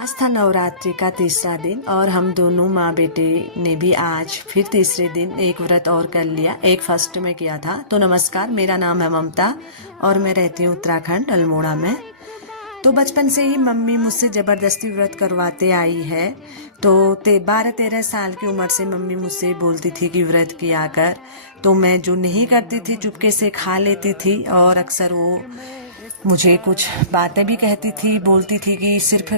आज था नवरात्रि का तीसरा दिन और हम दोनों माँ बेटे ने भी आज फिर तीसरे दिन एक व्रत और कर लिया। एक फर्स्ट में किया था। तो नमस्कार, मेरा नाम है ममता और मैं रहती हूँ उत्तराखंड अल्मोड़ा में। तो बचपन से ही मम्मी मुझसे ज़बरदस्ती व्रत करवाते आई है। तो 12-13 साल की उम्र से मम्मी मुझसे बोलती थी कि व्रत किया कर। तो मैं जो नहीं करती थी चुपके से खा लेती थी और अक्सर वो मुझे कुछ बातें भी कहती थी, बोलती थी कि सिर्फ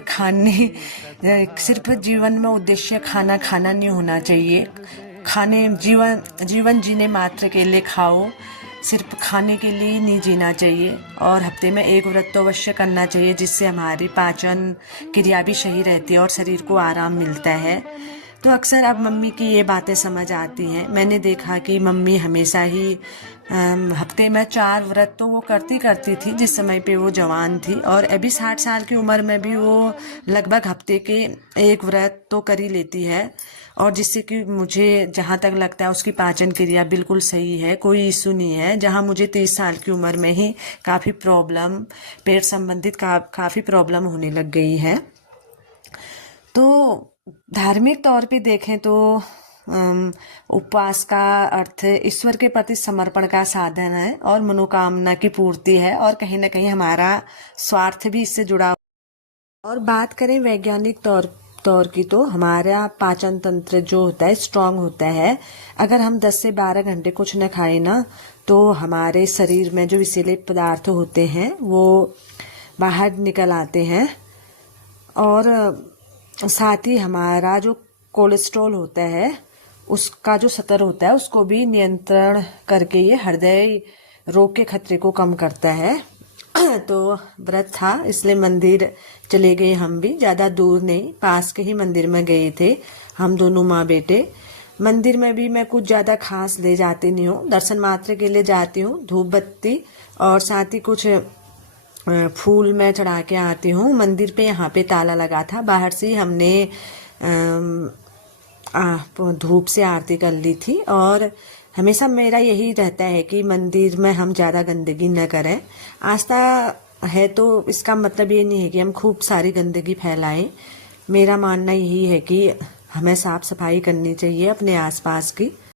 जीवन में उद्देश्य खाना खाना नहीं होना चाहिए। जीवन जीने मात्र के लिए खाओ, सिर्फ खाने के लिए नहीं जीना चाहिए। और हफ्ते में एक व्रत तो अवश्य करना चाहिए, जिससे हमारी पाचन क्रिया भी सही रहती है और शरीर को आराम मिलता है। तो अक्सर अब मम्मी की ये बातें समझ आती हैं। मैंने देखा कि मम्मी हमेशा ही हफ्ते में 4 व्रत तो वो करती थी जिस समय पे वो जवान थी, और अभी 60 साल की उम्र में भी वो लगभग हफ्ते के एक व्रत तो कर ही लेती है। और जिससे कि मुझे जहाँ तक लगता है उसकी पाचन क्रिया बिल्कुल सही है, कोई इशू नहीं है। जहाँ मुझे 30 साल की उम्र में ही काफ़ी प्रॉब्लम, पेट संबंधित काफ़ी प्रॉब्लम होने लग गई है। तो धार्मिक तौर पे देखें तो उपवास का अर्थ ईश्वर के प्रति समर्पण का साधन है और मनोकामना की पूर्ति है, और कहीं ना कहीं हमारा स्वार्थ भी इससे जुड़ा हुआ। और बात करें वैज्ञानिक तौर की, तो हमारा पाचन तंत्र जो होता है स्ट्रांग होता है। अगर हम 10 से 12 घंटे कुछ न खाएं ना, तो हमारे शरीर में जो विषैले पदार्थ होते हैं वो बाहर निकल आते हैं। और साथ ही हमारा जो कोलेस्ट्रॉल होता है उसका जो स्तर होता है उसको भी नियंत्रण करके ये हृदय रोग के खतरे को कम करता है। तो व्रत था इसलिए मंदिर चले गए। हम भी ज़्यादा दूर नहीं, पास के ही मंदिर में गए थे हम दोनों माँ बेटे। मंदिर में भी मैं कुछ ज़्यादा खास ले जाती नहीं हूँ, दर्शन मात्र के लिए जाती हूँ, धूप बत्ती और साथ ही कुछ फूल मैं चढ़ा के आती हूँ। मंदिर पे यहाँ पे ताला लगा था, बाहर से ही हमने धूप से आरती कर ली थी। और हमेशा मेरा यही रहता है कि मंदिर में हम ज़्यादा गंदगी न करें। आस्था है तो इसका मतलब ये नहीं है कि हम खूब सारी गंदगी फैलाएं। मेरा मानना यही है कि हमें साफ सफाई करनी चाहिए अपने आसपास की।